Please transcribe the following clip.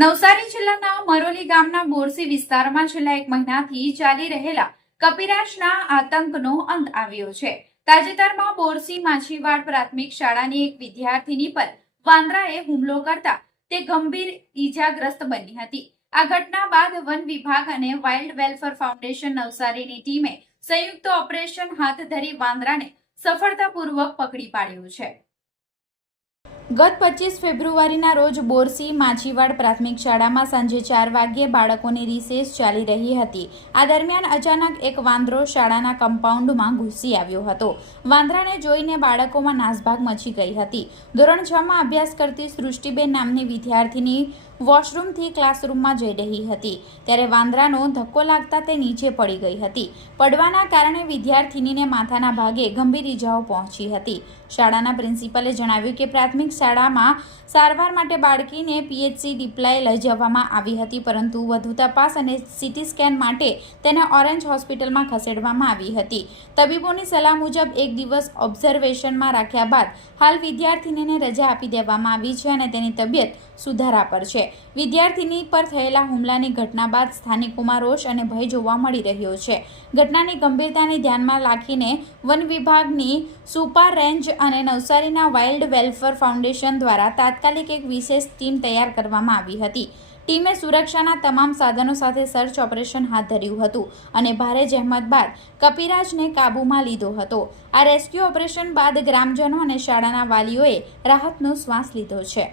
નવસારી જિલ્લાના મરોલી ગામના બોરસી વિસ્તારમાં છેલ્લા 1 મહિનાથી ચાલી રહેલા કપિરાજના આતંકનો અંત આવ્યો છે। તાજેતરમાં બોરસી માછીવાડ પ્રાથમિક શાળાની એક વિદ્યાર્થીની પર વાંદરાએ હુમલો કરતા તે ગંભીર ઈજાગ્રસ્ત બની હતી। આ ઘટના બાદ વન વિભાગ અને વાઇલ્ડ વેલફેર ફાઉન્ડેશન નવસારીની ટીમે સંયુક્ત ઓપરેશન હાથ ધરી વાંદરાને સફળતાપૂર્વક પકડી પાડ્યો છે। ગત 25 ફેબ્રુઆરીના રોજ બોરસી માછીવાડ પ્રાથમિક શાળામાં સાંજે 4 વાગ્યે બાળકોની રિસેસ ચાલી રહી હતી। આ દરમિયાન અચાનક એક વાંદરો શાળાના કમ્પાઉન્ડમાં ઘૂસી આવ્યો હતો। વાંદરાને જોઈને બાળકોમાં નાસભાગ મચી ગઈ હતી। ધોરણ 6માં અભ્યાસ કરતી સૃષ્ટિબેન નામની વિદ્યાર્થીની વોશરૂમથી ક્લાસરૂમમાં જઈ રહી હતી ત્યારે વાંદરાનો ધક્કો લાગતા તે નીચે પડી ગઈ હતી। પડવાના કારણે વિદ્યાર્થીનીને માથાના ભાગે ગંભીર ઈજાઓ પહોંચી હતી। શાળાના પ્રિન્સિપલે જણાવ્યું કે પ્રાથમિક શાળામાં સારવાર માટે બાળકીને પીએચસી દીપલાએ લઈ જવામાં આવી હતી, પરંતુ વધુ તપાસ અને સીટી સ્કેન માટે તેને ઓરેન્જ હોસ્પિટલમાં ખસેડવામાં આવી હતી। તબીબોની સલાહ મુજબ 1 દિવસ ઓબ્ઝર્વેશનમાં રાખ્યા બાદ હાલ વિદ્યાર્થીનીને રજા આપી દેવામાં આવી છે અને તેની તબિયત સુધારા પર છે। વિદ્યાર્થીની પર થયેલા હુમલાની ઘટના બાદ સ્થાનિકોમાં રોષ અને ભય જોવા મળી રહ્યો છે। ઘટનાની ગંભીરતાને ધ્યાનમાં રાખીને વન વિભાગની સુપર રેન્જ અને નવસારીના વાઇલ્ડ વેલફેર ફાઉન્ડેશન દ્વારા તાત્કાલિક એક વિશેષ ટીમ તૈયાર કરવામાં આવી હતી। ટીમે સુરક્ષાના તમામ સાધનો સાથે સર્ચ ઓપરેશન હાથ ધર્યું હતું અને ભારે જહેમત બાદ કપિરાજને કાબૂમાં લીધો હતો। આ રેસ્ક્યુ ઓપરેશન બાદ ગ્રામજનો અને શાળાના વાલીઓએ રાહતનો શ્વાસ લીધો છે।